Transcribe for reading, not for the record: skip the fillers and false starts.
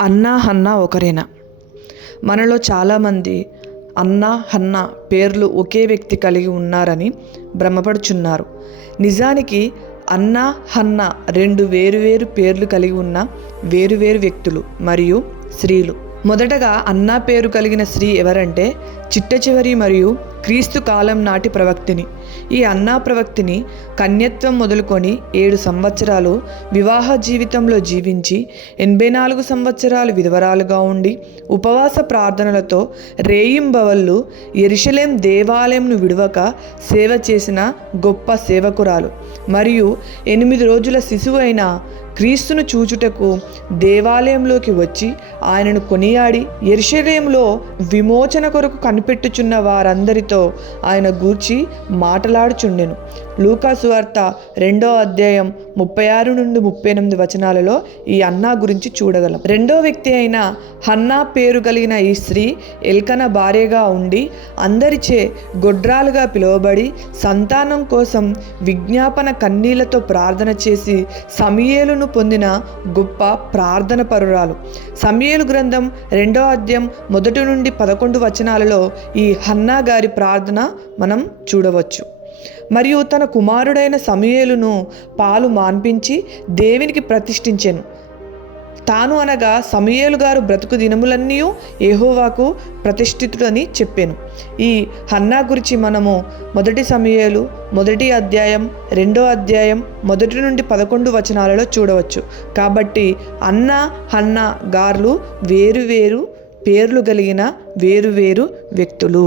అన్నా హన్నా ఒకరేనా? మనలో చాలామంది అన్నా హన్నా పేర్లు ఒకే వ్యక్తి కలిగి ఉన్నారని భ్రమపడుచున్నారు. నిజానికి అన్నా హన్నా రెండు వేరువేరు పేర్లు కలిగి ఉన్న వేరువేరు వ్యక్తులు మరియు స్త్రీలు. మొదటగా అన్నా పేరు కలిగిన స్త్రీ ఎవరంటే చిట్టచివరి మరియు క్రీస్తు కాలం నాటి ప్రవక్తిని. ఈ అన్నా ప్రవక్తిని కన్యత్వం మొదలుకొని 7 సంవత్సరాలు వివాహ జీవితంలో జీవించి 84 సంవత్సరాలు విధవరాలుగా ఉండి ఉపవాస ప్రార్థనలతో రేయింబవళ్ళు యెరూషలేం దేవాలయంను విడవక సేవ చేసిన గొప్ప సేవకురాలు మరియు 8 రోజుల శిశువు అయిన క్రీస్తును చూచుటకు దేవాలయంలోకి వచ్చి ఆయనను కొనియాడి యెరూషలేములో విమోచన కొరకు కనిపెట్టుచున్న వారందరితో ఆయన గూర్చి మాటలాడుచుండెను. లూకా సువార్త 2వ అధ్యాయం 36 నుండి 38 వచనాలలో ఈ అన్నా గురించి చూడగలం. రెండో వ్యక్తి అయిన హన్నా పేరు కలిగిన ఈ స్త్రీ ఎల్కనా భార్యగా ఉండి అందరిచే గొడ్రాలుగా పిలువబడి సంతానం కోసం విజ్ఞాపన కన్నీళ్లతో ప్రార్థన చేసి సమూయేలును పొందిన గొప్ప ప్రార్థన పరురాలు. సమూయేలు గ్రంథం 2వ అధ్యాయం 1 నుండి 11 వచనాలలో ఈ హన్నా గారి ప్రార్థన మనం చూడవచ్చు. మరియు తన కుమారుడైన సమూయేలును పాలు మాన్పించి దేవునికి ప్రతిష్ఠించెను. తాను అనగా సమూయేలు గారు బ్రతుకు దినములన్నీ యెహోవాకు ప్రతిష్ఠితుడని చెప్పాను. ఈ హన్నా గురించి మనము 1 సమూయేలు 1వ అధ్యాయం 2వ అధ్యాయం 1 నుండి 11 వచనాలలో చూడవచ్చు. కాబట్టి అన్నా హన్నా గారు వేరువేరు పేర్లు కలిగిన వేరువేరు వ్యక్తులు.